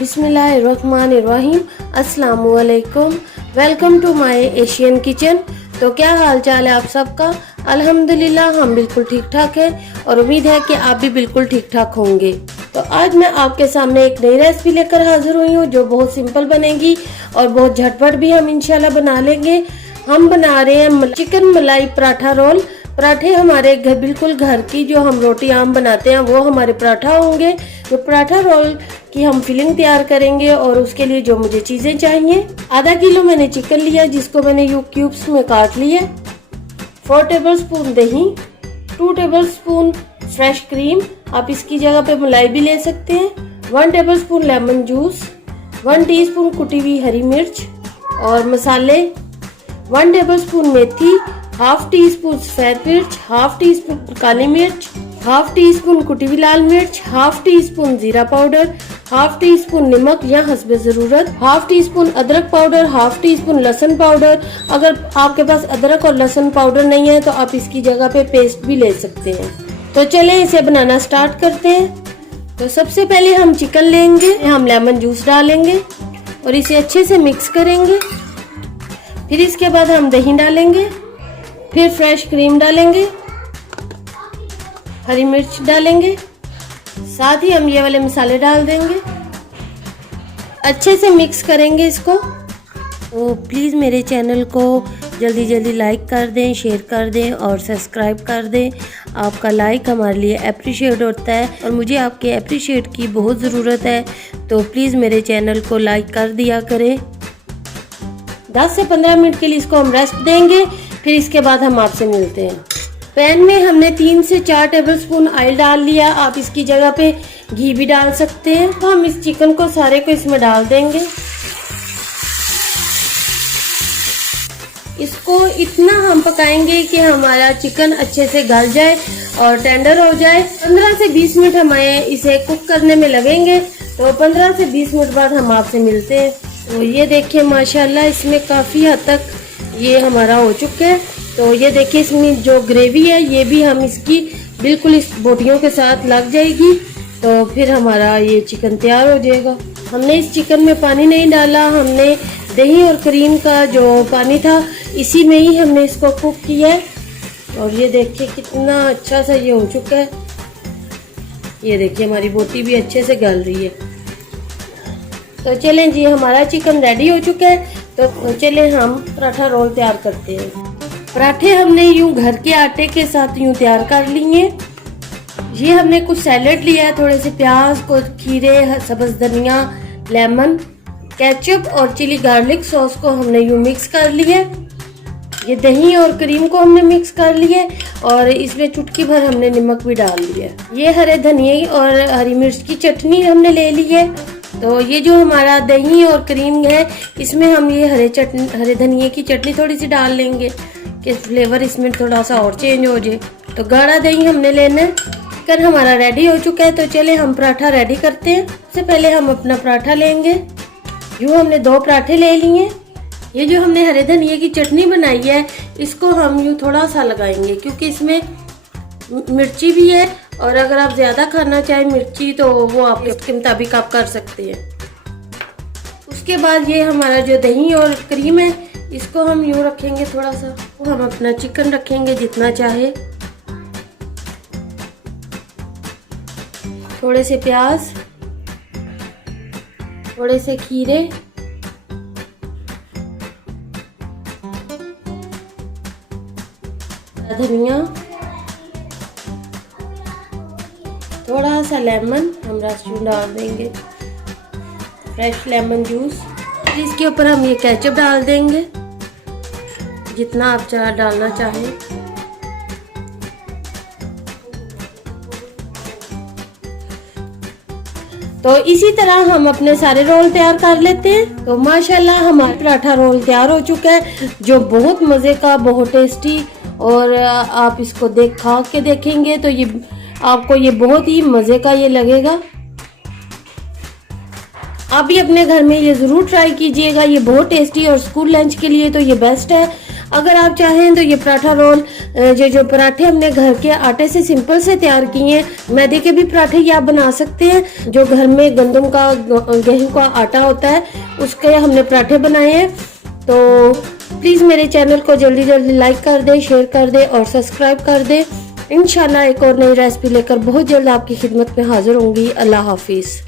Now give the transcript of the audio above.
बिस्मिल्लाहिर्रहमानिर्रहीम, अस्सलाम वालेकुम। Welcome to my Asian kitchen. तो क्या हाल चाल है आप सबका? अल्हम्दुलिल्लाह हम बिल्कुल ठीक ठाक है और उम्मीद है कि आप भी बिल्कुल ठीक ठाक होंगे। तो आज मैं आपके सामने एक नई रेसिपी लेकर हाजिर हुई हूँ जो बहुत सिंपल बनेगी और बहुत झटपट भी हम इंशाल्लाह बना लेंगे। हम बना रहे हैं चिकन मलाई पराठा रोल। पराठे हमारे बिल्कुल घर की जो हम रोटी आम बनाते हैं वो हमारे पराठा होंगे। तो पराठा रोल की हम फिलिंग तैयार करेंगे और उसके लिए जो मुझे चीजें चाहिए, आधा किलो मैंने चिकन लिया जिसको मैंने यू क्यूब्स में काट लिया, 4 टेबलस्पून दही, 2 टेबलस्पून फ्रेश क्रीम, आप इसकी जगह पे मलाई भी ले सकते हैं, 1 टेबलस्पून लेमन जूस, 1 टीस्पून कुटी हुई हरी मिर्च और मसाले, 1 टेबलस्पून मेथी, हाफ टी स्पून सफेद मिर्च, हाफ टी स्पून काली मिर्च, हाफ टी स्पून कुटी हुई लाल मिर्च, हाफ टी स्पून जीरा पाउडर, हाफ टी स्पून नमक या हस्बे जरूरत, हाफ टी स्पून अदरक पाउडर, हाफ टी स्पून लहसुन पाउडर। अगर आपके पास अदरक और लहसुन पाउडर नहीं है तो आप इसकी जगह पे पेस्ट भी ले सकते हैं। तो चलें इसे बनाना स्टार्ट करते हैं। तो सबसे पहले हम चिकन लेंगे, हम लेमन जूस डालेंगे और इसे अच्छे से मिक्स करेंगे। फिर इसके बाद हम दही डालेंगे, फिर फ्रेश क्रीम डालेंगे, हरी मिर्च डालेंगे, साथ ही हम ये वाले मसाले डाल देंगे। अच्छे से मिक्स करेंगे इसको। तो प्लीज़ मेरे चैनल को जल्दी जल्दी लाइक कर दें, शेयर कर दें और सब्सक्राइब कर दें। आपका लाइक हमारे लिए अप्रिशिएट होता है और मुझे आपके अप्रिशिएट की बहुत ज़रूरत है। तो प्लीज़ मेरे चैनल को लाइक कर दिया करें। 10 से 15 मिनट के लिए इसको हम रेस्ट देंगे, फिर इसके बाद हम आपसे मिलते हैं। पैन में हमने 3 से 4 टेबलस्पून ऑयल डाल लिया, आप इसकी जगह पे घी भी डाल सकते हैं। तो हम इस चिकन को सारे को इसमें डाल देंगे। इसको इतना हम पकाएंगे कि हमारा चिकन अच्छे से गल जाए और टेंडर हो जाए। 15 से 20 मिनट हमें इसे कुक करने में लगेंगे। तो 15 से 20 मिनट बाद हम आपसे मिलते हैं। तो ये देखिए माशाल्लाह इसमें काफ़ी हद तक ये हमारा हो चुका है। तो ये देखिए इसमें जो ग्रेवी है ये भी हम इसकी बिल्कुल इस बोटियों के साथ लग जाएगी। तो फिर हमारा ये चिकन तैयार हो जाएगा। हमने इस चिकन में पानी नहीं डाला, हमने दही और क्रीम का जो पानी था इसी में ही हमने इसको कुक किया है। और ये देखिए कितना अच्छा सा ये हो चुका है। ये देखिए हमारी बोटी भी अच्छे से गल रही है। तो चलें जी, हमारा चिकन रेडी हो चुका है। तो चलें हम पराठा रोल तैयार करते हैं। पराठे हमने यूं घर के आटे के साथ यूं तैयार कर लिए। ये हमने कुछ सैलेड लिया है, थोड़े से प्याज, कुछ खीरे, सब्ज धनिया, लेमन, केचप और चिली गार्लिक सॉस को हमने यूं मिक्स कर लिया। ये दही और क्रीम को हमने मिक्स कर लिया और इसमें चुटकी भर हमने नमक भी डाल लिया। ये हरे धनिया और हरी मिर्च की चटनी हमने ले ली है। तो ये जो हमारा दही और क्रीम है इसमें हम ये हरे धनिया की चटनी थोड़ी सी डाल लेंगे कि फ्लेवर इसमें थोड़ा सा और चेंज हो जाए। तो गाढ़ा दही हमने लेना है। चिकन हमारा रेडी हो चुका है। तो चले हम पराठा रेडी करते हैं। सबसे पहले हम अपना पराठा लेंगे। यूँ हमने 2 पराठे ले लिए। ये जो हमने हरे धनिया की चटनी बनाई है इसको हम यूँ थोड़ा सा लगाएंगे क्योंकि इसमें मिर्ची भी है और अगर आप ज़्यादा खाना चाहें मिर्ची तो वो आप इसके मुताबिक आप कर सकते हैं। उसके बाद ये हमारा जो दही और क्रीम है इसको हम यूँ रखेंगे थोड़ा सा। तो हम अपना चिकन रखेंगे जितना चाहे, थोड़े से प्याज, थोड़े से खीरे, धनिया, थोड़ा सा लेमन हम रस डाल देंगे, फ्रेश लेमन जूस। इसके ऊपर हम ये केचप डाल देंगे जितना आप डालना चाहें। तो इसी तरह हम अपने सारे रोल तैयार कर लेते हैं। तो माशाल्लाह हमारा पराठा रोल तैयार हो चुका है जो बहुत मज़े का, बहुत टेस्टी। और आप इसको खा के देखेंगे तो ये आपको ये बहुत ही मज़े का ये लगेगा। आप भी अपने घर में ये ज़रूर ट्राई कीजिएगा। ये बहुत टेस्टी और स्कूल लंच के लिए तो ये बेस्ट है। अगर आप चाहें तो ये पराठा रोल जो पराठे हमने घर के आटे से सिंपल से तैयार किए हैं, मैदे के भी पराठे ये आप बना सकते हैं। जो घर में गंदम का गेहूं का आटा होता है उसके हमने पराठे बनाए हैं। तो प्लीज़ मेरे चैनल को जल्दी जल्दी लाइक कर दे, शेयर कर दे और सब्सक्राइब कर दे। इंशाल्लाह एक और नई रेसिपी लेकर बहुत जल्द आपकी खिदमत में हाजिर होंगी। अल्लाह हाफिज़।